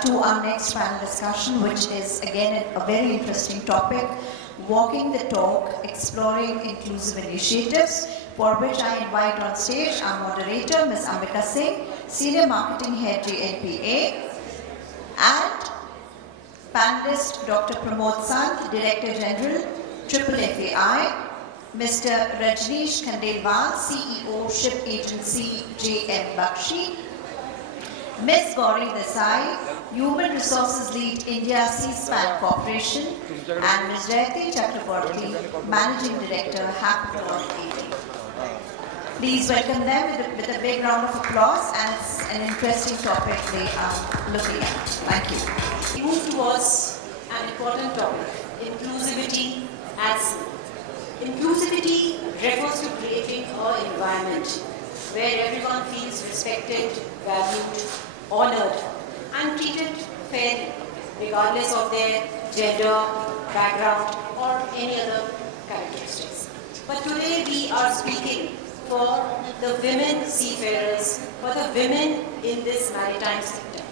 to our next panel discussion, which is again a very interesting topic, walking the talk, exploring inclusive initiatives, for which I invite on stage our moderator, Ms. Ambika Singh, Senior Marketing Head, GNPA, and panelist Dr. Pramod Sant, Director General, Triple FAI, Mr. Rajneesh Khandelwal, CEO, Ship Agency, JM Bakshi, Ms. Gauri Desai, Human Resources Lead, India C-SPAN Corporation, and Ms. Jayati Chakraborty, Managing Director, Happy.AD. Please welcome them with a big round of applause, and it's an interesting topic they are looking at. Thank you. We move towards an important topic, inclusivity as inclusivity refers to creating an environment where everyone feels respected, valued, honored, and treated fairly, regardless of their gender, background, or any other characteristics. But today we are speaking for the women seafarers, for the women in this maritime sector.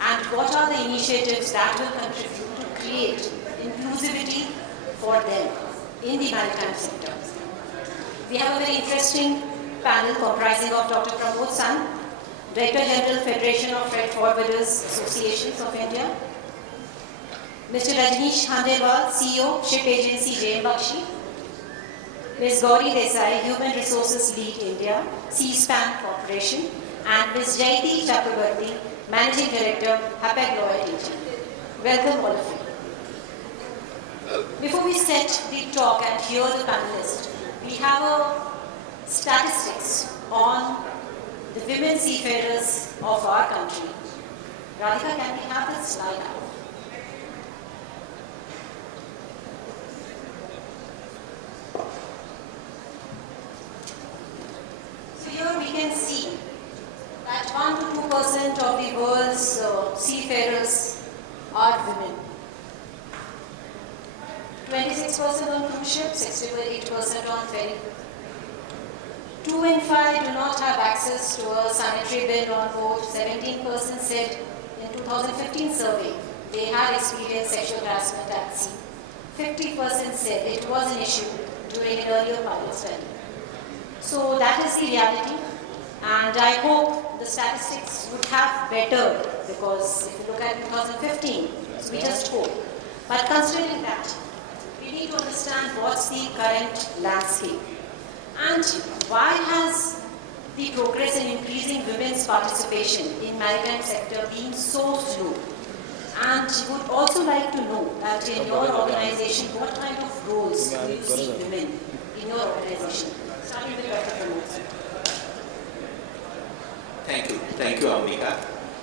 And what are the initiatives that will contribute to create inclusivity for them in the maritime sector? We have a very interesting panel comprising of Dr. Pramod Sant, Director General, Federation of Freight Forwarders Associations of India, Mr. Rajneesh Khandelwal, CEO, Ship Agency, JM Bakshi, Ms. Gauri Desai, Human Resources Lead, India, C-SPAN Corporation, and Ms. Jayati Chakraborty, Managing Director, Hapag-Lloyd. Welcome all of you. Before we set the talk and hear the panelists, we have a statistics on the women seafarers of our country. Radhika, can we have this slide now? So here we can see that 1 to 2% of the world's seafarers are women. 26% on cruise ships, 68% on ferry. 2 in 5 do not have access to a sanitary bin on board. 17% said in 2015 survey they had experienced sexual harassment at sea. 50% said it was an issue during an earlier pilot study. So that is the reality, and I hope the statistics would have bettered, because if you look at 2015, so we just hope. But considering that, we need to understand what's the current landscape and why has the progress in increasing women's participation in maritime sector been so slow. And would also like to know that in your organization, what kind of roles do you see women in your organization? Starting with Dr. Pramod. Thank you, Ambika.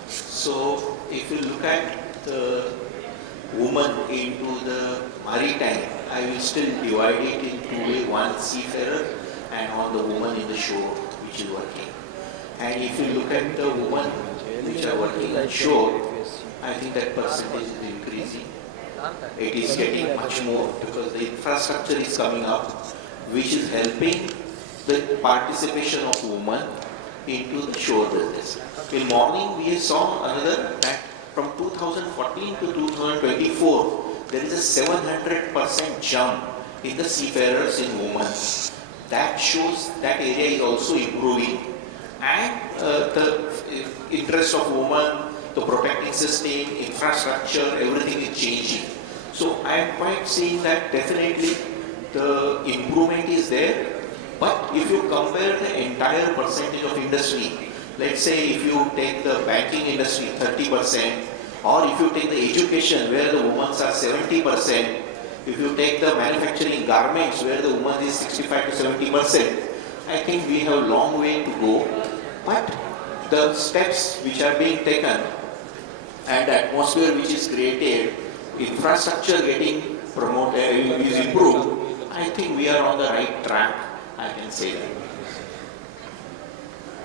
So, if you look at the woman into the maritime, I will still divide it in two ways: one seafarer and on the woman in the shore which is working. And if you look at the women which are working on shore, I think that percentage is increasing. It is getting much more because the infrastructure is coming up, which is helping the participation of women into the shore business. In morning we saw another that from 2014 to 2024, there is a 700% jump in the seafarers in women. That shows that area is also improving, and the interest of women, the protecting system, infrastructure, everything is changing. So I am quite seeing that definitely the improvement is there. But if you compare the entire percentage of industry, let's say if you take the banking industry 30%, or if you take the education where the women are 70%, if you take the manufacturing garments where the woman is 65 to 70%, I think we have a long way to go. But the steps which are being taken and the atmosphere which is created, infrastructure getting promoted, is improved, I think we are on the right track, I can say that.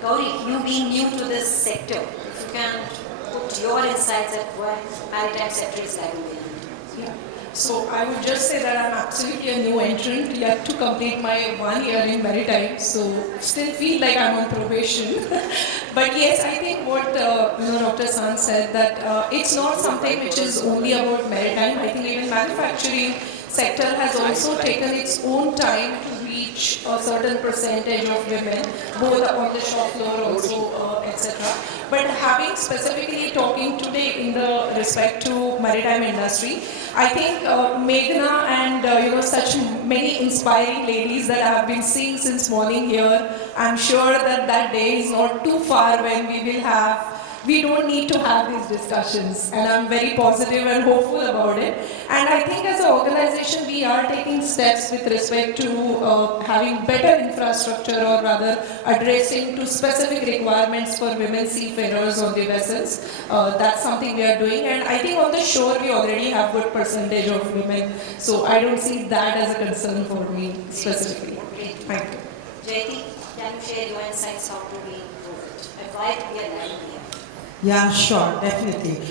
Gauri, you being new to this sector, if you can put your insights at where maritime sector is lagging behind. Yeah. So I would just say that I'm absolutely a new entrant, yet to complete my 1 year in Maritime. So still feel like I'm on probation. But yes, I think what Dr. San said, that it's not something which is only about Maritime. I think even manufacturing sector has also taken its own time to reach a certain percentage of women, both on the shop floor also, etc. But having specifically talking today in the respect to maritime industry, I think Meghna and such many inspiring ladies that I have been seeing since morning here, I'm sure that that day is not too far when we don't need to have these discussions, and I'm very positive and hopeful about it. And I think as an organization, we are taking steps with respect to having better infrastructure, or rather addressing to specific requirements for women seafarers on the vessels. That's something we are doing, and I think on the shore we already have good percentage of women, so I don't see that as a concern for me specifically. Thank you. Jayati, can you share your insights how to be improved and why we are learning here? Yeah, sure, definitely.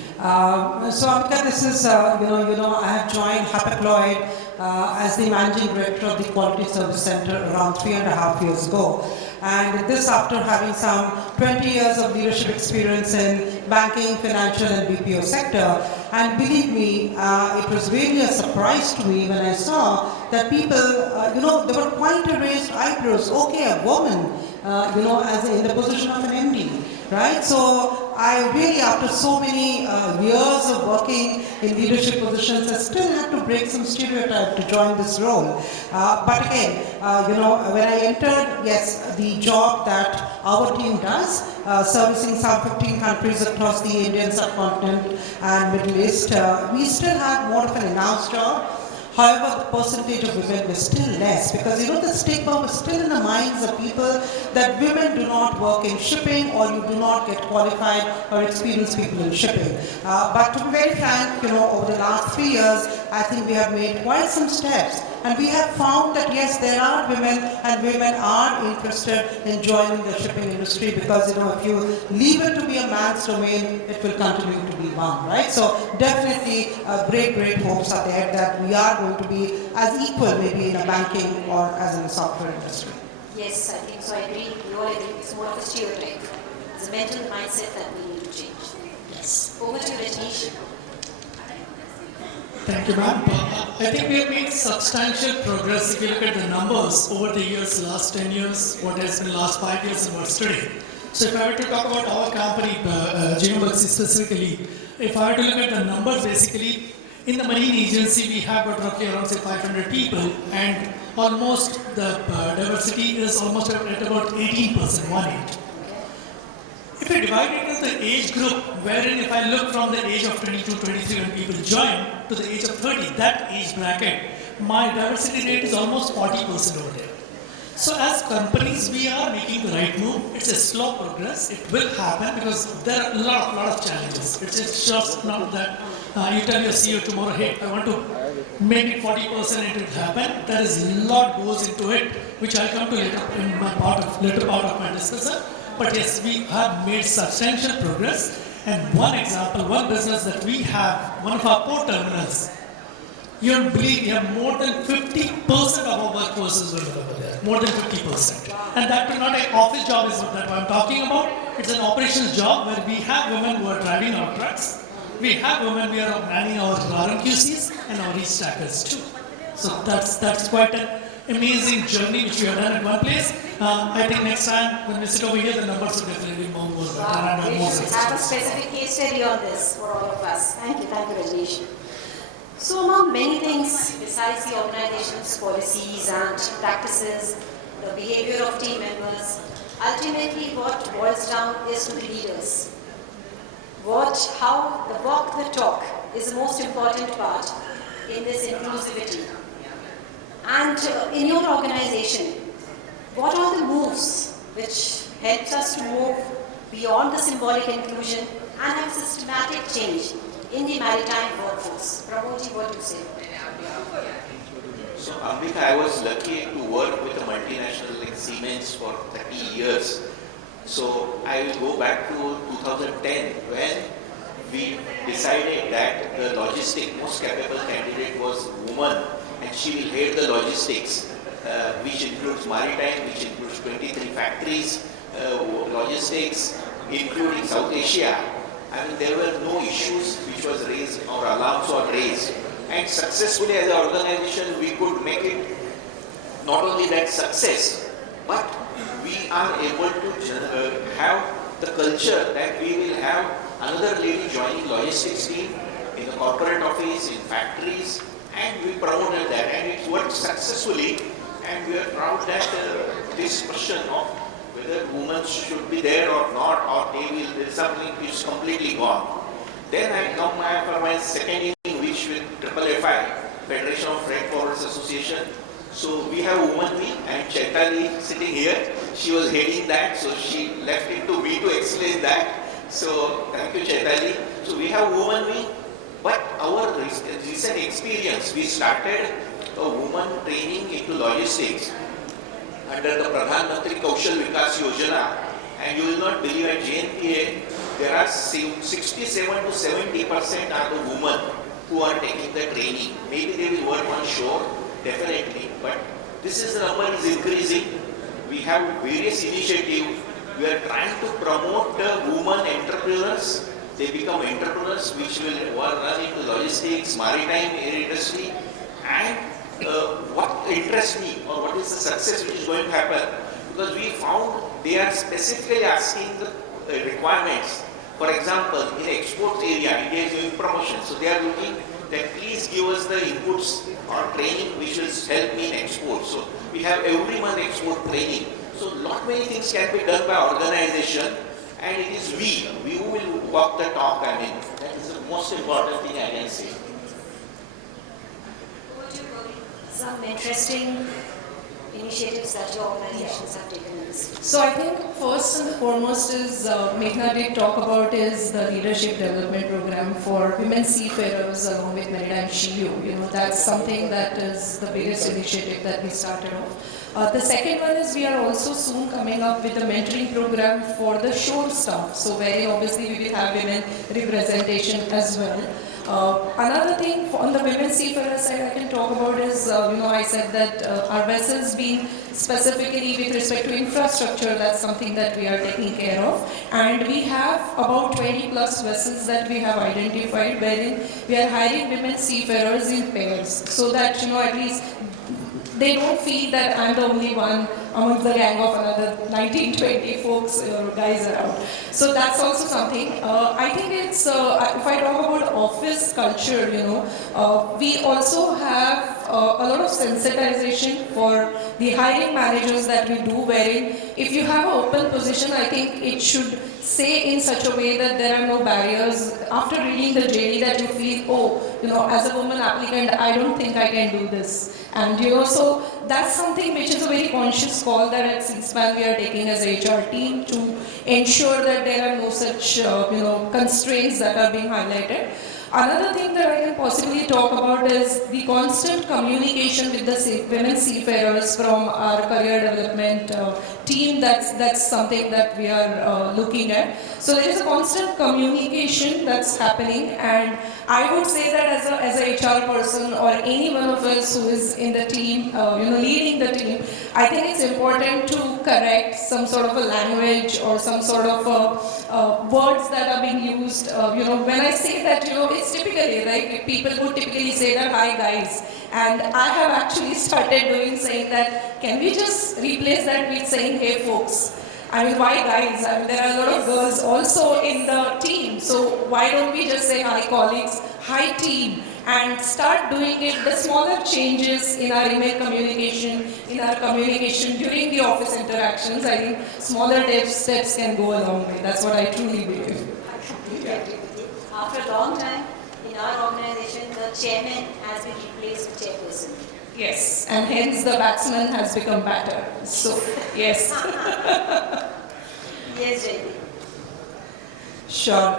So, Amika, this is, I have joined Hapaploid as the managing director of the Quality Service Center around 3.5 years ago. And this after having some 20 years of leadership experience in banking, financial, and BPO sector. And believe me, it was really a surprise to me when I saw that people, they were quite raised eyebrows. Okay, a woman, as in the position of an MD. Right? So I really, after so many years of working in leadership positions, I still had to break some stereotype to join this role. But again, when I entered, yes, the job that our team does, servicing some 15 countries across the Indian subcontinent and Middle East, we still have more of an in-house job. However, the percentage of women was still less because the stigma was still in the minds of people that women do not work in shipping or you do not get qualified or experienced people in shipping. But to be very frank, over the last 3 years, I think we have made quite some steps. And we have found that yes, there are women and women are interested in joining the shipping industry because if you leave it to be a man's domain, it will continue to be one, right? So definitely great hopes are there that we are going to be as equal maybe in a banking or as in the software industry. Yes, I think so. I agree. We all agree. It's more of a stereotype. It's a mental mindset that we need to change. Yes. Over to Rajneesh. Thank you, ma'am. I think we have made substantial progress if you look at the numbers over the years, last 10 years, what has been last 5 years and what's today. So if I were to talk about our company, GMBC specifically, if I were to look at the numbers basically, in the marine agency we have got roughly around say 500 people and almost the diversity is almost at about 18%, 1/8. If I divide it into the age group, wherein if I look from the age of 22, 23 when people join to the age of 30, that age bracket, my diversity rate is almost 40% over there. So as companies, we are making the right move. It's a slow progress. It will happen because there are a lot of challenges. It's just not that you tell your CEO tomorrow, hey, I want to make it 40% and it will happen. There is a lot goes into it, which I'll come to later in my later part of my discussion. But yes, we have made substantial progress. And one example, one business that we have, one of our port terminals, you don't believe we have more than 50% of our workforce is women over there. More than 50%. And that is not an office job, is that what I'm talking about. It's an operational job where we have women who are driving our trucks. We have women who are manning our RMQCs and our reach stackers too. So that's quite an amazing journey which we have done at one place. I think next time when we sit over here, the numbers will definitely be more better and more We have a specific case study on this for all of us. Thank you, Rajneesh. So among many things, besides the organization's policies and practices, the behavior of team members, ultimately what boils down is to the leaders. How the walk the talk is the most important part in this inclusivity. And in your organization, what are the moves which helps us to move beyond the symbolic inclusion and have systematic change in the maritime workforce? Prabhuji, what do you say? So Ambika, I was lucky to work with a multinational like Siemens for 30 years. So I will go back to 2010 when we decided that the most capable candidate was woman, and she will head the logistics, which includes maritime, which includes 23 factories, logistics, including South Asia. I mean, there were no issues which was raised or alarms were raised. And successfully as an organization, we could make it not only that success, but we are able to have the culture that we will have another lady joining logistics team in the corporate office, in factories, and we promoted that, and it worked successfully. And we are proud that this question of whether women should be there or not, or they will, there is something which is completely gone. Then I come for my second inning, which with FFI, Federation of Freight Forwarders Association. So we have a woman wing, and Chaitali sitting here, she was heading that, so she left it to me to explain that. So thank you, Chaitali. So we have woman wing, but our recent experience, we started a woman training into logistics under the Pradhan Mantri Kaushal Vikas Yojana, and you will not believe at JNPA, there are 67 to 70% are the women who are taking the training. Maybe they will work on shore, definitely, but this is the number is increasing. We have various initiatives. We are trying to promote women entrepreneurs. They become entrepreneurs which will run into logistics, maritime, air industry, and what interests me or what is the success which is going to happen, because we found they are specifically asking the requirements. For example, in export area, India is doing promotion, so they are looking that please give us the inputs or training which will help me in export. So we have every month export training. So lot many things can be done by organization, and it is we who will walk the talk. I mean, that is the most important thing I can say. Some interesting initiatives that your organizations have taken in this field. So I think first and foremost is Meghna did talk about is the leadership development program for women seafarers along with Maritime Shield. You know, that's something that is the biggest initiative that we started off. The second one is we are also soon coming up with a mentoring program for the shore staff. So very obviously we will have women representation as well. Another thing on the women seafarer side I can talk about is, I said that our vessels being specifically with respect to infrastructure, that's something that we are taking care of. And we have about 20 plus vessels that we have identified wherein we are hiring women seafarers in pairs so that, at least they don't feel that I'm the only one amongst the gang of another 19, 20 folks or guys around. So that's also something. I think it's, if I talk about office culture, we also have a lot of sensitization for the hiring managers that we do, wherein if you have an open position, I think it should say in such a way that there are no barriers. After reading the JD that you feel, as a woman applicant, I don't think I can do this. And so that's something which is a very conscious call that at C-SPAN we are taking as a HR team to ensure that there are no such, constraints that are being highlighted. Another thing that I can possibly talk about is the constant communication with the women seafarers from our career development team. That's something that we are looking at. So there is a constant communication that's happening, and I would say that as a HR person or any one of us who is in the team, leading the team, I think it's important to correct some sort of a language or some sort of words that are being used. When I say that, it's typically like people would typically say that, hi guys, and I have actually started saying that, can we just replace that with saying, hey folks. I mean, why guys? I mean, there are a lot of girls also in the team. So why don't we just say hi colleagues, hi team, and start doing it, the smaller changes in our email communication, in our communication during the office interactions. I think smaller steps can go a long way. That's what I truly believe. I completely agree with you. After a long time, in our organization, the chairman has been replaced with chairperson. Yes, and hence the batsman has become batter. So, yes. Yes, JD. Sure.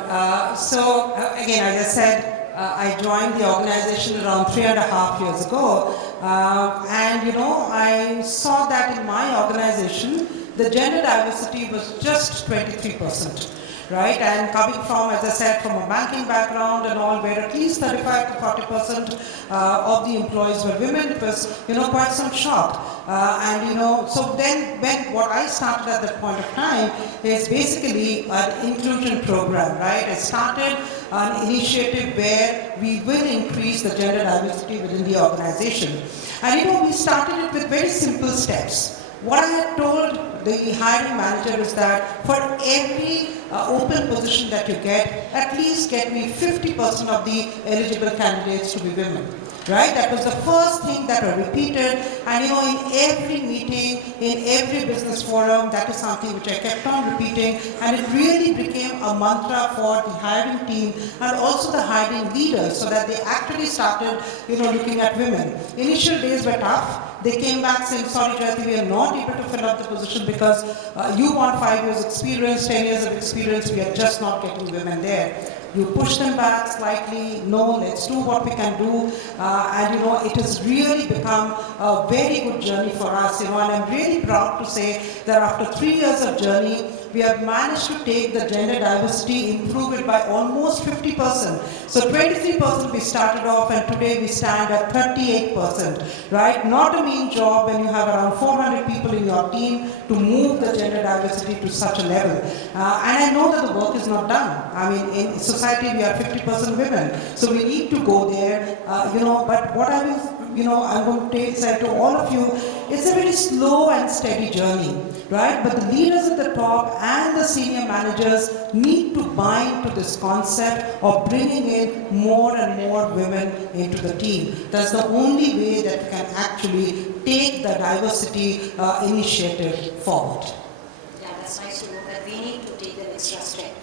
Again, as I said, I joined the organization around 3.5 years ago. I saw that in my organization, the gender diversity was just 23%. right? And coming from, as I said, from a banking background and all, where at least 35 to 40% of the employees were women, it was, quite some shock. So then when what I started at that point of time is basically an inclusion program, right? I started an initiative where we will increase the gender diversity within the organization. And we started it with very simple steps. What I had told the hiring manager is that for every open position that you get, at least get me 50% of the eligible candidates to be women. Right? That was the first thing that I repeated. And in every meeting, in every business forum, that is something which I kept on repeating. And it really became a mantra for the hiring team and also the hiring leaders, so that they actually started, looking at women. Initial days were tough. They came back saying, sorry, Jyoti, we are not able to fill up the position because you want 5 years experience, 10 years of experience, we are just not getting women there. You push them back slightly, no, let's do what we can do. It has really become a very good journey for us, and I'm really proud to say that after 3 years of journey, we have managed to take the gender diversity, improve it by almost 50%. So 23% we started off, and today we stand at 38%, right? Not a mean job when you have around 400 people in your team to move the gender diversity to such a level. And I know that the work is not done. I mean, in society we are 50% women, so we need to go there, but what I will, I'm going to say to all of you, it's a very slow and steady journey, right? But the leaders at the top and the senior managers need to buy into this concept of bringing in more and more women into the team. That's the only way that we can actually take the diversity initiative forward. Yeah, that's nice to know that we need to take an extra step.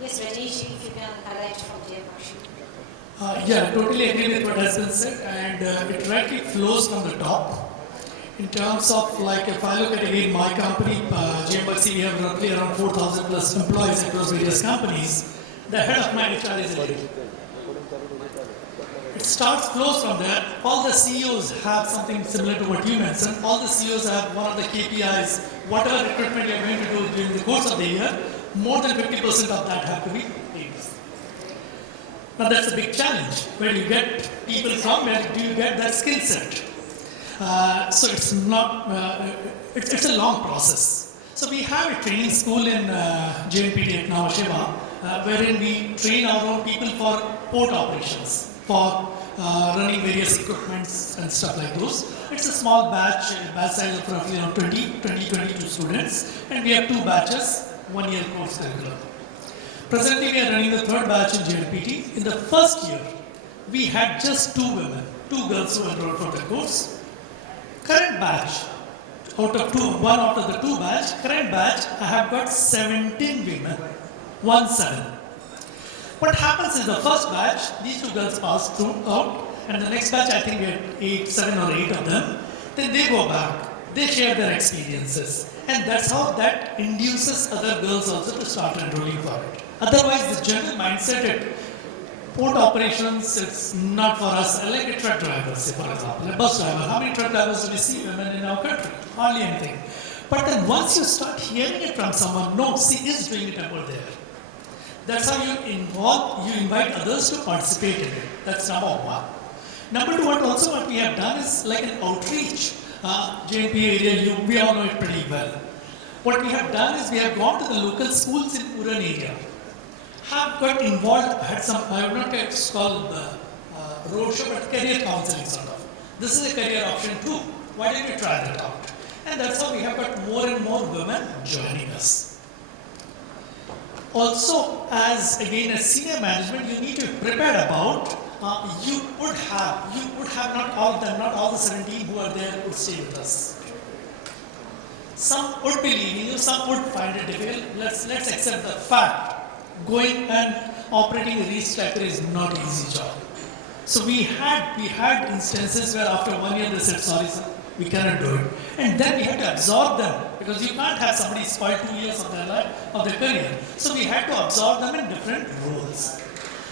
Yes, Rajesh, if you can highlight from there, Yeah, I totally agree with what has been said, and it rightly flows from the top. In terms of, like, if I look at again my company, GMBC, we have roughly around 4,000 plus employees across various companies. The head of my HR is a lady. It flows from there. All the CEOs have something similar to what you mentioned. All the CEOs have one of the KPIs, whatever recruitment you're going to do during the course of the year, more than 50% of that have to be ladies. Now that's a big challenge. Where do you get people from? Where do you get that skill set? So it's not, it's a long process. So we have a training school in JNPT at Navashima, wherein we train our own people for port operations, for running various equipments and stuff like those. It's a small batch size of roughly 22 students, and we have 2 batches, 1 year course curriculum. Presently, we are running the 3rd batch in JNPT. In the first year, we had just 2 women, 2 girls who enrolled for the course. Current batch, one out of the 2 batch, current batch, I have got 17 women, 17. What happens is the first batch, these 2 girls pass through out, and the next batch, I think we had 7 or 8 of them. Then they go back, they share their experiences, and that's how that induces other girls also to start enrolling for it. Otherwise, the general mindset at port operations, it's not for us. Like a truck driver, say for example, a bus driver. How many truck drivers do we see women in our country? Hardly anything. But then once you start hearing it from someone, no, she is doing it over there. That's how you invite others to participate in it. That's number 1. Number 2, what we have done is like an outreach. JNP area, we all know it pretty well. What we have done is we have gone to the local schools in Uran area. Have got involved, I would not get to call the roadshow, but career counseling sort of. This is a career option too. Why don't you try that out? And that's how we have got more and more women joining us. Also, as again a senior management, you need to be prepared about, you would have not all of them, not all the 17 who are there would stay with us. Some would be leaving you, some would find it difficult. Let's accept the fact. Going and operating a reach-tracker is not an easy job. So we had instances where after 1 year they said, sorry sir, we cannot do it. And then we had to absorb them, because you can't have somebody spoil 2 years of their life, of their career. So we had to absorb them in different roles.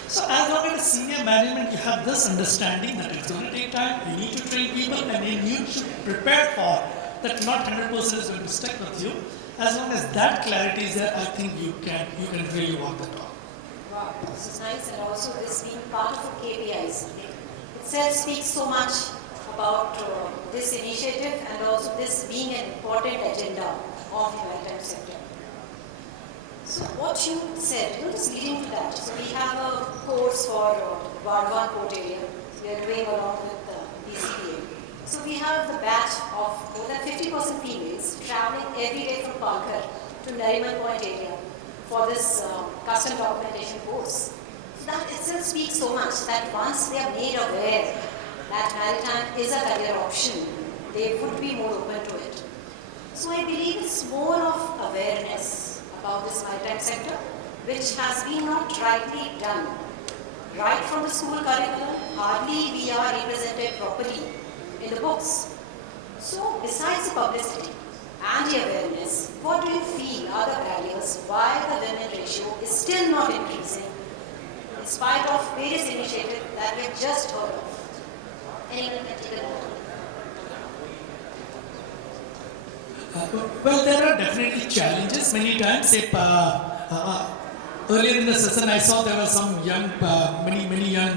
So as long as senior management, you have this understanding that it's going to take time, you need to train people, and then you should prepare for that not 100% is going to stick with you. As long as that clarity is there, I think you can really walk the talk. Wow, this is nice, and also this being part of the KPIs. It itself speaks so much about this initiative and also this being an important agenda of the maritime sector. So what you said, just leading to that. So we have a course for Vardhan Port area. We are doing along with BCPA. So we have the batch of more than 50% females traveling every day from Palkar to Nariman Point area for this custom documentation course. So that itself speaks so much that once they are made aware that maritime is a career option, they would be more open to it. So I believe it's more of awareness about this maritime sector, which has been not rightly done. Right from the school curriculum, hardly we are represented properly in the books. So besides the publicity and the awareness, what do you feel are the barriers why the women ratio is still not increasing in spite of various initiatives that we've just heard of? Anyone can take a note? Well, there are definitely challenges. Many times, if, earlier in the session, I saw there were some young, many young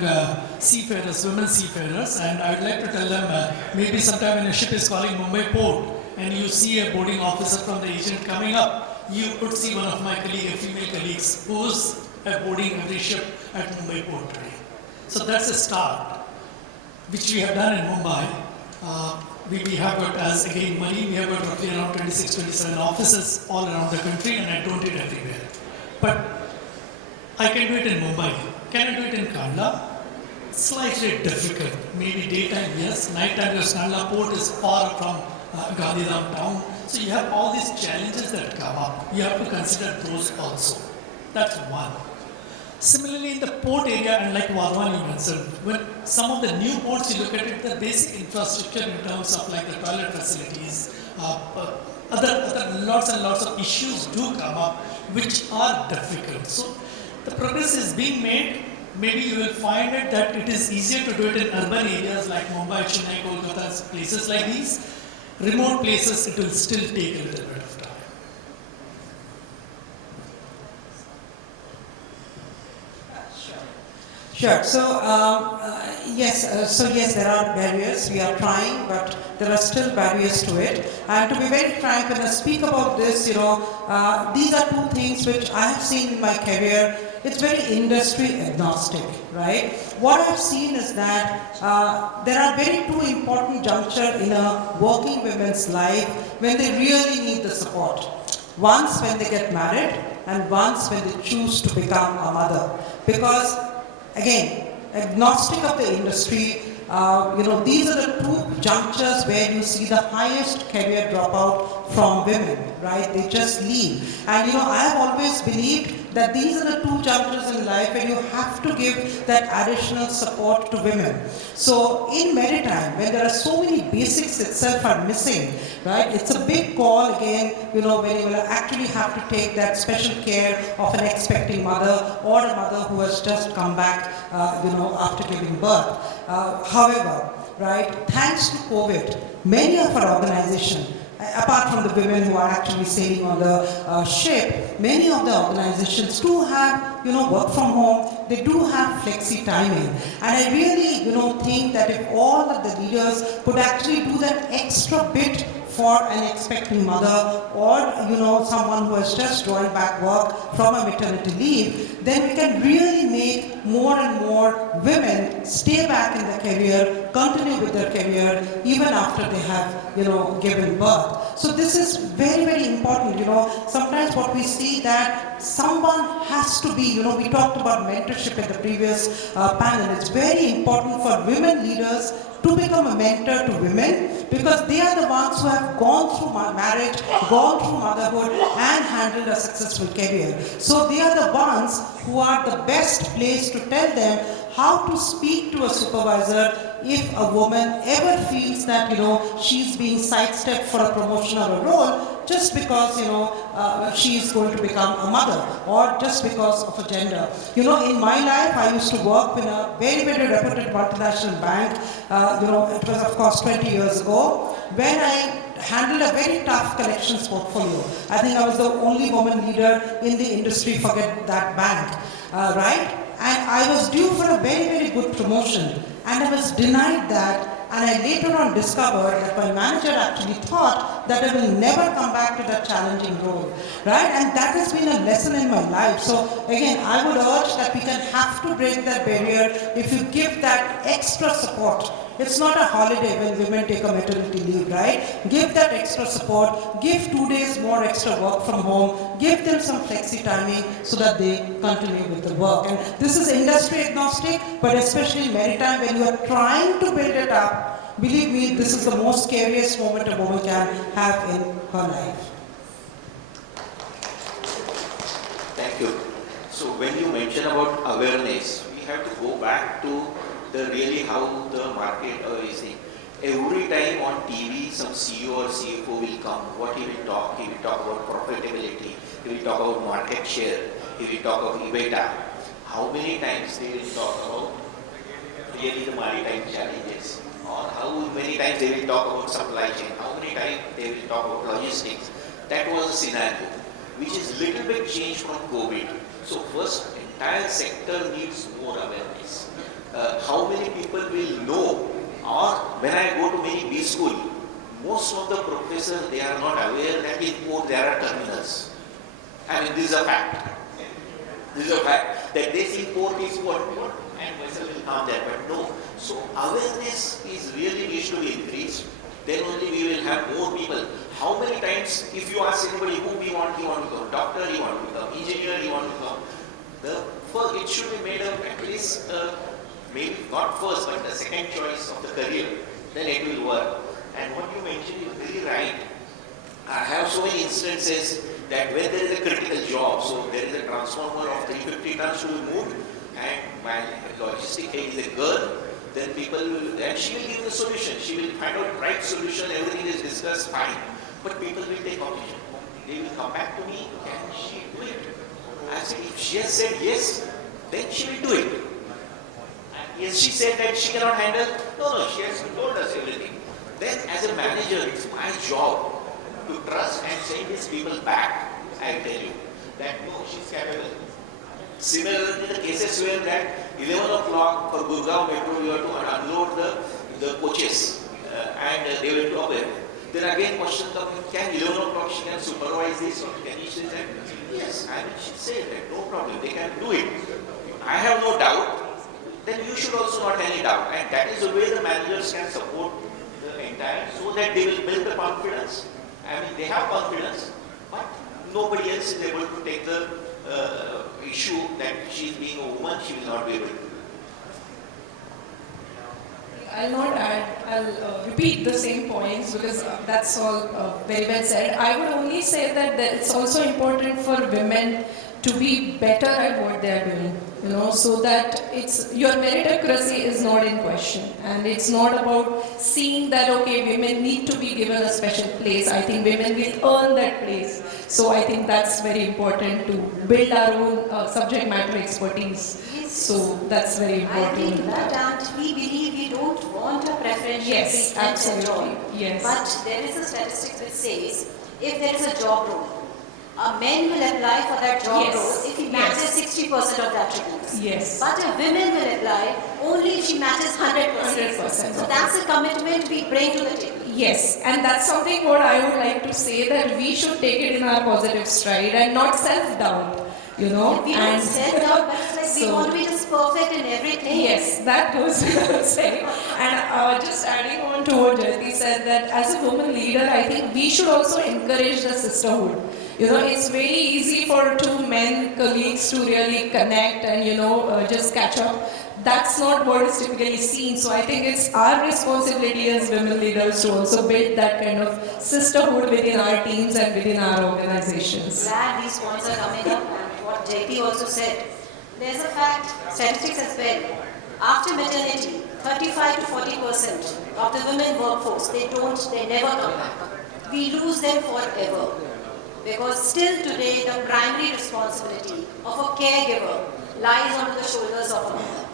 seafarers, women seafarers, and I would like to tell them maybe sometime when a ship is calling Mumbai port and you see a boarding officer from the agent coming up, you could see one of my colleagues, female colleagues, who's boarding every ship at Mumbai port today. So that's a start, which we have done in Mumbai. We have got, as again money, we have got roughly around 26, 27 offices all around the country, and I don't do it everywhere. But I can do it in Mumbai. Can I do it in Kandla? Slightly difficult. Maybe daytime, yes. Nighttime, because Kandla port is far from Gandhidham town. So you have all these challenges that come up. You have to consider those also. That's one. Similarly, in the port area, and like Vardhan you mentioned, when some of the new ports you look at it, the basic infrastructure in terms of like the toilet facilities, other lots and lots of issues do come up which are difficult. So the progress is being made. Maybe you will find it that it is easier to do it in urban areas like Mumbai, Chennai, Kolkata, places like these. Remote places, it will still take a little bit of time. Sure. So yes, there are barriers. We are trying, but there are still barriers to it. And to be very frank, when I speak about this, these are two things which I have seen in my career. It's very industry agnostic, right? What I've seen is that there are very two important junctures in a working woman's life when they really need the support. Once when they get married, and once when they choose to become a mother. Because again, agnostic of the industry, these are the two junctures where you see the highest career dropout from women, right? They just leave. And I have always believed that these are the two junctures in life where you have to give that additional support to women. So in maritime, when there are so many basics itself are missing, right? It's a big call again, when you will actually have to take that special care of an expecting mother or a mother who has just come back, after giving birth. However, right, thanks to COVID, many of our organizations, apart from the women who are actually sailing on the ship, many of the organizations do have, work from home. They do have flexi timing. And I really, think that if all of the leaders could actually do that extra bit for an expecting mother or, someone who has just joined back work from a maternity leave, then we can really make more and more women stay back in their career, continue with their career, even after they have, given birth. So this is very, very important. Sometimes what we see that someone has to be, we talked about mentorship in the previous panel. It's very important for women leaders to become a mentor to women, because they are the ones who have gone through marriage, gone through motherhood, and handled a successful career. So they are the ones who are the best placed to tell them how to speak to a supervisor if a woman ever feels that, she's being sidestepped for a promotion or a role just because, she is going to become a mother or just because of a gender. In my life, I used to work in a very, very reputed multinational bank. It was, of course, 20 years ago, when I handled a very tough collections portfolio. I think I was the only woman leader in the industry, forget that bank, right? And I was due for a very, very good promotion, and I was denied that. And I later on discovered that my manager actually thought that I will never come back to that challenging role, right? And that has been a lesson in my life. So again, I would urge that we can have to break that barrier if you give that extra support. It's not a holiday when women take a maternity leave, right? Give that extra support, give 2 days more extra work from home, give them some flexi timing so that they continue with the work. And this is industry agnostic, but especially maritime, when you are trying to build it up, believe me, this is the most scariest moment a woman can have in her life. Thank you. So when you mention about awareness, we have to go back to the really how the market is thing. Every time on TV, some CEO or CFO will come. What he will talk? He will talk about profitability. He will talk about market share. He will talk about EBITDA. How many times they will talk about really the maritime challenges? Or how many times they will talk about supply chain? How many times they will talk about logistics? That was a scenario which is little bit changed from COVID. So first, entire sector needs more awareness. How many people will know, or when I go to many B school, most of the professors, they are not aware that in port there are terminals. I mean, this is a fact. This is a fact that they see port is port and vessel will come there, but no. So awareness is really needs to be increased. Then only we will have more people. How many times, if you ask anybody who he want to become doctor, he want to become engineer, he want to become first, it should be made up at least. Maybe not first, but the second choice of the career, then it will work. And what you mentioned is very right. I have so many instances that when there is a critical job, so there is a transformer of 350 tons to be moved, and my logistic head is a girl, then people will, and she will give the solution. She will find out the right solution, everything is discussed, fine. But people will take option. They will come back to me, can she do it? I said, if she has said yes, then she will do it. Yes, she said that she cannot handle. No, she has told us everything. Then as a manager, it's my job to trust and send these people back. I tell you that no, she's capable. Similarly, the cases where that 11 o'clock for Gurgaon Metro, we have to unload the coaches and they will drop it. Then again question comes, can 11 o'clock she can supervise this or can she say that? Yes, I mean she said that, no problem, they can do it. I have no doubt. Then you should also not have any doubt. And that is the way the managers can support the entire, so that they will build the confidence. I mean, they have confidence, but nobody else is able to take the issue that she is being a woman, she will not be able to. I'll not add, I'll repeat the same points because that's all very well said. I would only say that it's also important for women to be better at what they are doing, so that your meritocracy is not in question, and it's not about seeing that, okay, women need to be given a special place. I think women will earn that place. So I think that's very important to build our own subject matter expertise. So that's very important. I think that, and we believe we don't want a preferential treatment at all. Yes. But there is a statistic which says if there is a job role, a man will apply for that job role if he matches 60% of the attributes. Yes. But a woman will apply only if she matches 100%. 100%. So that's a commitment we bring to the table. Yes, and that's something what I would like to say, that we should take it in our positive stride and not self-doubt. We don't self-doubt, but it's like we want to be just perfect in everything. Yes, that goes without saying. And just adding on to what Jyoti said, that as a woman leader, I think we should also encourage the sisterhood. It's very easy for two men colleagues to really connect and, just catch up. That's not what is typically seen. So I think it's our responsibility as women leaders to also build that kind of sisterhood within our teams and within our organizations. Glad these points are coming up, and what JP also said. There's a fact, statistics as well. After maternity, 35 to 40% of the women workforce, they never come back. We lose them forever. Because still today, the primary responsibility of a caregiver lies on the shoulders of a mother.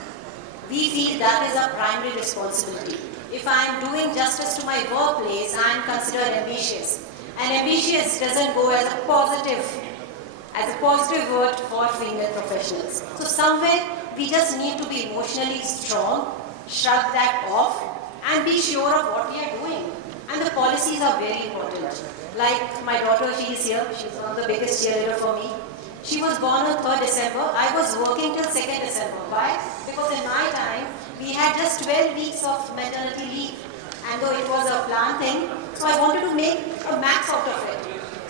we feel that is our primary responsibility. If I am doing justice to my workplace, I am considered ambitious. And ambitious doesn't go as a positive word for female professionals. So somewhere we just need to be emotionally strong, shrug that off, and be sure of what we are doing. And the policies are very important. Like my daughter, she is here. She's one of the biggest cheerleader for me. She was born on 3rd December. I was working till 2nd December. Why? Because in my time, we had just 12 weeks of maternity leave. And though it was a planned thing, so I wanted to make a max out of it.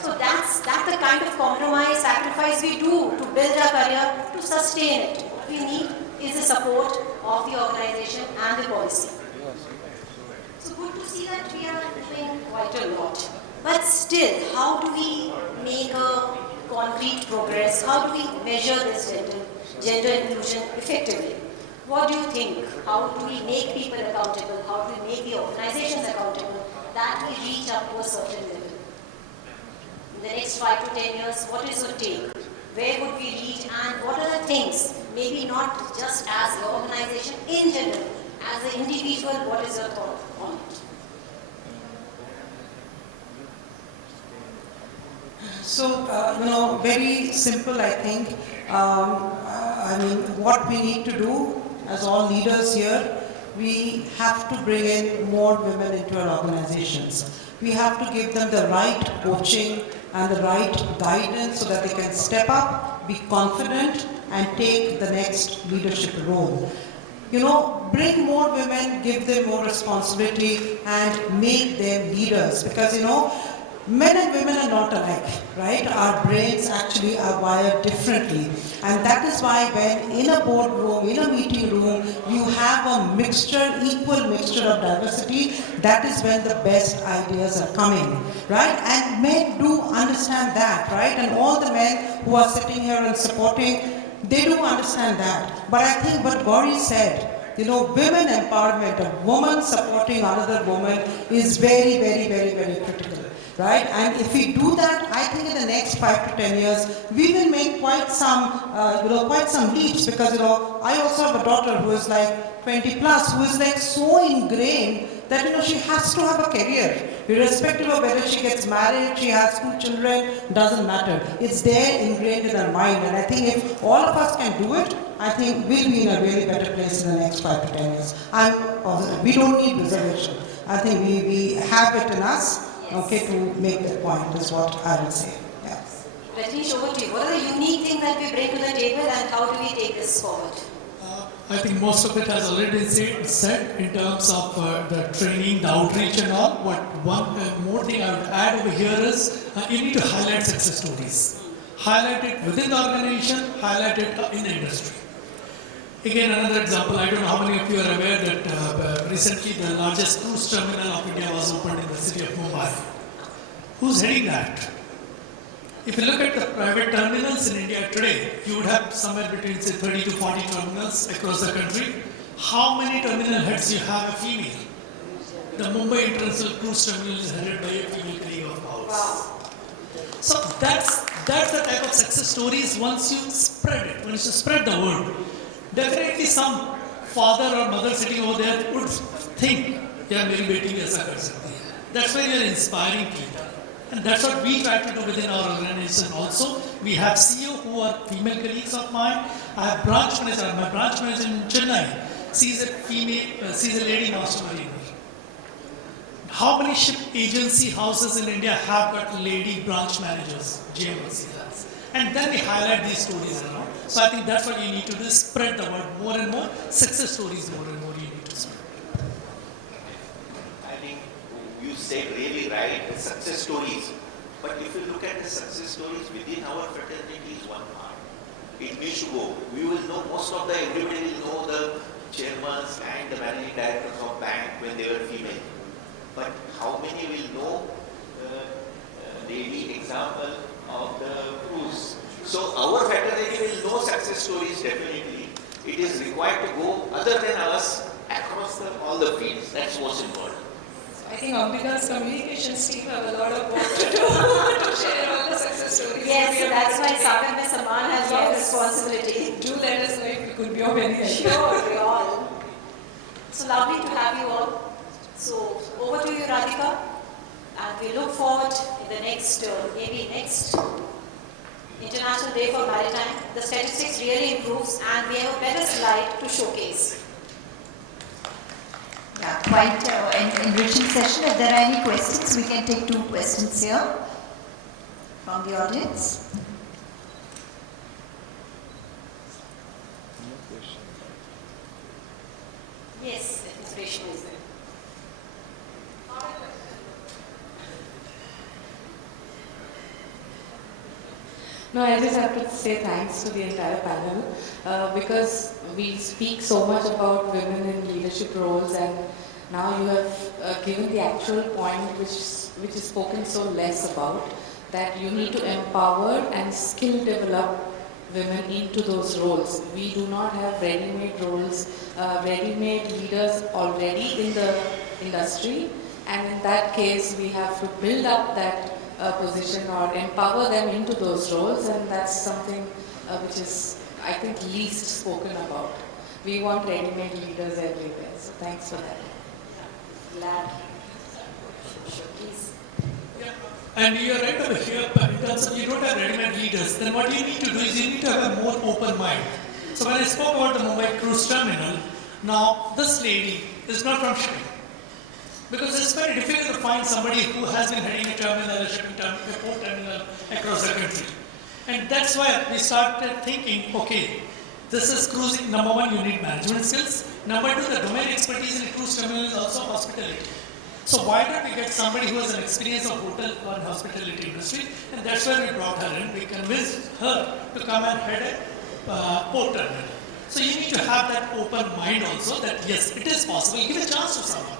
So that's the kind of compromise, sacrifice we do to build our career, to sustain it. What we need is the support of the organization and the policy. So good to see that we are doing quite a lot. But still, how do we make a concrete progress? How do we measure this gender inclusion effectively? What do you think? How do we make people accountable? How do we make the organizations accountable that we reach up to a certain level? In the next 5 to 10 years, what is your take? Where would we reach and what are the things, maybe not just as the organization, in general, as an individual, what is your thought on it? So, very simple, I think. What we need to do as all leaders here, we have to bring in more women into our organizations. We have to give them the right coaching and the right guidance so that they can step up, be confident, and take the next leadership role. Bring more women, give them more responsibility, and make them leaders. Because, men and women are not alike, right? Our brains actually are wired differently. And that is why when in a boardroom, in a meeting room, you have a equal mixture of diversity, that is when the best ideas are coming, right? And men do understand that, right? And all the men who are sitting here and supporting, they do understand that. But I think what Gauri said, women empowerment, a woman supporting another woman is very, very, very, very critical. Right? And if we do that, I think in the next 5 to 10 years, we will make quite some leaps. Because I also have a daughter who is like 20 plus, who is like so ingrained that she has to have a career, irrespective of whether she gets married, she has 2 children, doesn't matter. It's there ingrained in her mind. And I think if all of us can do it, I think we'll be in a really better place in the next 5 to 10 years. I'm positive. We don't need reservation. I think we have it in us. Okay, to make that point is what I would say. Yeah. Rajneesh, over to you. What are the unique things that we bring to the table and how do we take this forward? I think most of it has already been said in terms of the training, the outreach and all. But one more thing I would add over here is you need to highlight success stories. Highlight it within the organization, highlight it in the industry. Again, another example, I don't know how many of you are aware that recently the largest cruise terminal of India was opened in the city of Mumbai. Who's heading that? If you look at the private terminals in India today, you would have somewhere between say 30 to 40 terminals across the country. How many terminal heads you have a female? The Mumbai International Cruise Terminal is headed by a female colleague of ours. Wow. So that's the type of success stories once you spread it, once you spread the word. Definitely some father or mother sitting over there would think, yeah, मेरी बेटी भी ऐसा कर सकती है. That's why we are inspiring people. And that's what we try to do within our organization also. We have CEO who are female colleagues of mine. I have branch manager, my branch manager in Chennai. She's a lady master mariner. How many ship agency houses in India have got lady branch managers, GMs? And then we highlight these stories around. So I think that's what you need to do, spread the word more and more, success stories more and more you need to spread. I think you said really right, the success stories. But if you look at the success stories within our fraternity is one part. It needs to go. We will know everybody will know the chairmen and the managing directors of bank when they were female. But how many will know the daily example of the cruise? So our fraternity will know success stories definitely. It is required to go other than us across all the fields. That's most important. I think Ambika's communications team have a lot of work to do to share all the success stories. Yes, so that's why Sagar Saman has got responsibility. Do let us know if we could be of any help. Sure, we all. So lovely to have you all. So over to you, Radhika. And we look forward in the next, maybe next International Day for Maritime. The statistics really improves and we have a better slide to showcase. Yeah, quite an enriching session. If there are any questions, we can take 2 questions here from the audience. Yes, the inspiration is there. No, I just have to say thanks to the entire panel because we speak so much about women in leadership roles, and now you have given the actual point which is spoken so less about, that you need to empower and skill develop women into those roles. We do not have ready-made roles, ready-made leaders already in the industry, and in that case we have to build up that position or empower them into those roles, and that's something which is, I think, least spoken about. We want ready-made leaders everywhere, so thanks for that. Glad. Sure, please. And you are right over here, but in terms of you don't have ready-made leaders, then what you need to do is you need to have a more open mind. So when I spoke about the Mumbai cruise terminal, now this lady is not from shipping. Because it's very difficult to find somebody who has been heading a terminal, a shipping terminal, a port terminal across the country. And that's why we started thinking, okay, this is cruising. Number one, you need management skills. Number two, the domain expertise in a cruise terminal is also hospitality. So why don't we get somebody who has an experience of hotel or hospitality industry? And that's why we brought her in. We convinced her to come and head a port terminal. So you need to have that open mind also that yes, it is possible. Give a chance to someone.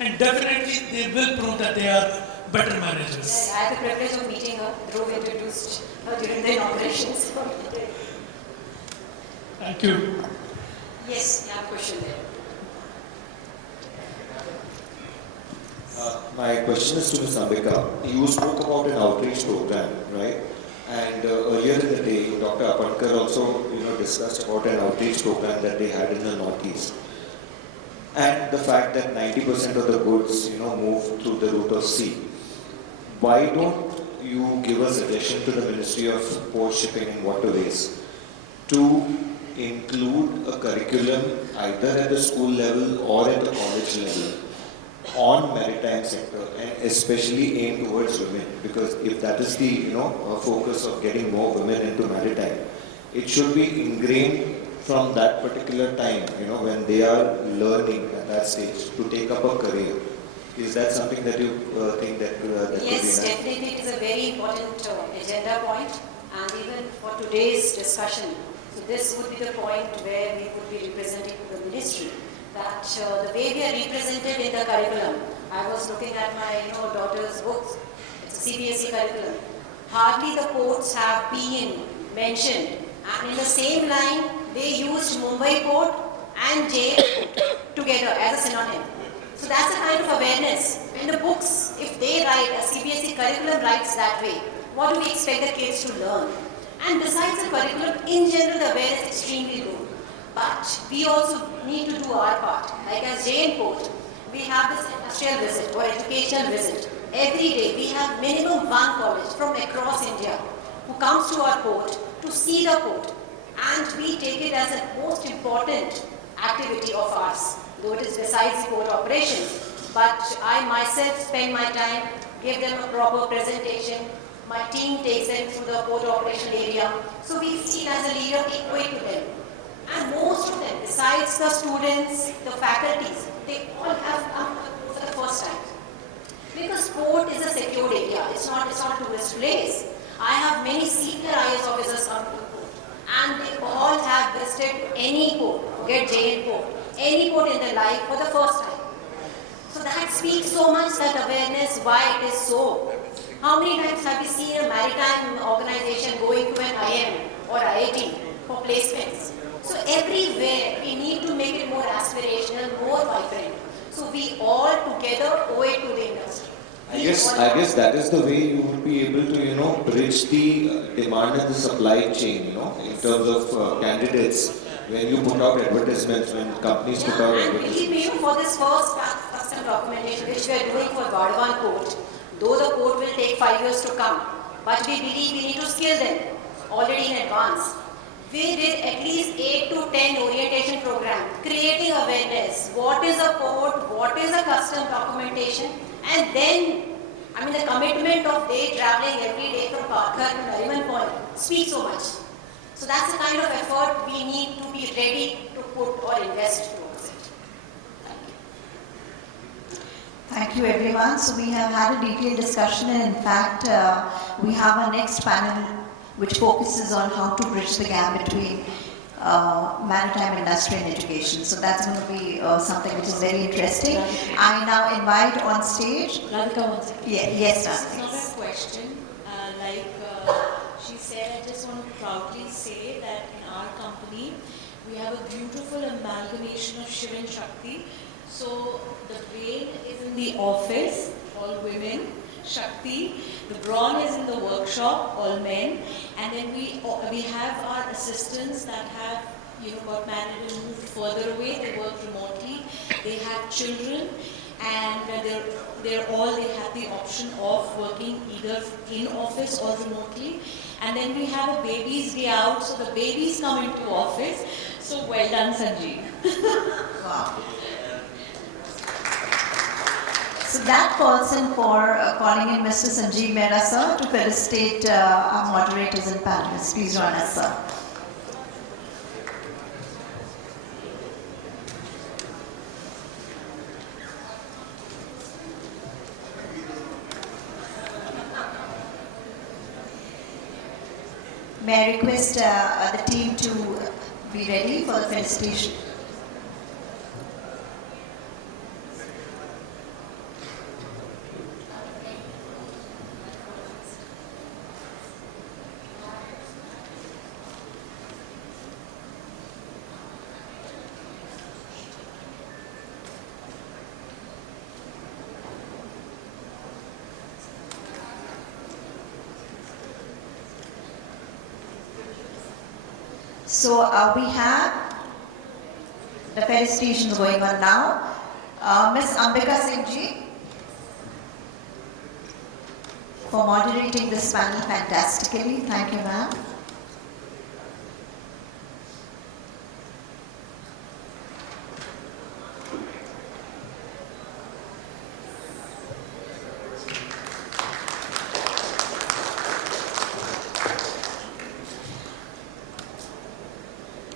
And definitely they will prove that they are better managers. I had the privilege of meeting her. Dhruv introduced her during the inaugurations. Thank you. Yes, you have a question there. My question is to Ms. Ambika. You spoke about an outreach program, right? And earlier in the day, Dr. Apankar also, discussed about an outreach program that they had in the Northeast. And the fact that 90% of the goods, move through the route of sea. Why don't you give a suggestion to the Ministry of Port Shipping and Waterways to include a curriculum either at the school level or at the college level on maritime sector, and especially aimed towards women, because if that is the focus of getting more women into maritime, it should be ingrained from that particular time, when they are learning at that stage to take up a career. Is that something that you think that could be done? Yes, definitely it is a very important agenda point, and even for today's discussion. So this would be the point where we would be representing the ministry, that the way we are represented in the curriculum. I was looking at my daughter's books. It's a CBSE curriculum. Hardly the ports have been mentioned, and in the same line they used Mumbai port and JL port together as a synonym. So that's a kind of awareness. In the books, if they write, a CBSE curriculum writes that way, what do we expect the kids to learn? And besides the curriculum, in general, the awareness is extremely low. But we also need to do our part. Like as JN Port, we have this industrial visit or educational visit. Every day, we have minimum one college from across India who comes to our port to see the port. And we take it as a most important activity of ours, though it is besides the port operations. But I myself spend my time, give them a proper presentation. My team takes them through the port operation area. So we feel as a leader equate to them. And most of them, besides the students, the faculties, they all have come for the first time. Because port is a secured area. It's not a tourist place. I have many senior IAS officers come to the port. And they all have visited any port, forget JN port, any port in their life for the first time. So that speaks so much, that awareness, why it is so. How many times have we seen a maritime organization going to an IM or IIT for placements? So everywhere we need to make it more aspirational, more vibrant. So we all together owe it to the industry. I guess that is the way you would be able to, bridge the demand and the supply chain, in terms of candidates when you put out advertisements, when companies put out And believe advertisements. me, for this first custom documentation which we are doing for Bardwan Court, though the court will take 5 years to come, but we believe we need to skill them already in advance. We did at least 8 to 10 orientation program, creating awareness. What is a court? What is a custom documentation? And then, I mean, the commitment of day traveling every day from Parker to Nariman Point speaks so much. So that's the kind of effort we need to be ready to put or invest towards it. Thank you, everyone. So we have had a detailed discussion, and in fact, we have our next panel which focuses on how to bridge the gap between maritime industry and education. So that's going to be something which is very interesting. I now invite on stage. Radhika, one second. Yes, This is Radhika. not a question. She said, I just want to proudly say that in our company, we have a beautiful amalgamation of Shiv and Shakti. So the brain is in the office, all women, Shakti. The brawn is in the workshop, all men. And then we have our assistants that have got married and moved further away. They work remotely. They have children, and they have the option of working either in office or remotely. And then we have a baby's day out, so the babies come into office. So well done, Sanjeev. Wow. So that calls in for calling in Mr. Sanjeev Mehra, sir, to felicitate our moderators and panelists. Please join us, sir. May I request the team to be ready for the felicitation? So we have the felicitations going on now. Ms. Ambika Singh ji, for moderating this panel fantastically. Thank you, ma'am.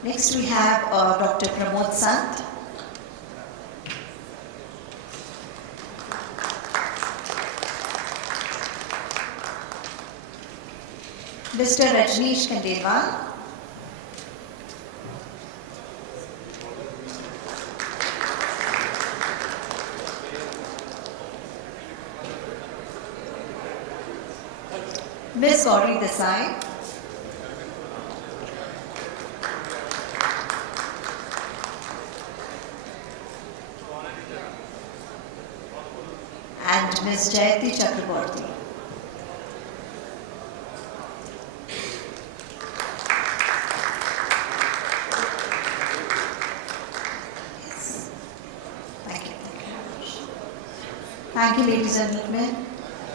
Next we have Dr. Pramod Sant. Mr. Rajneesh Khandelwal. Ms. Gauri Desai. And Ms. Jayati Chakraborty. Yes. Thank you. Thank you, ladies and gentlemen.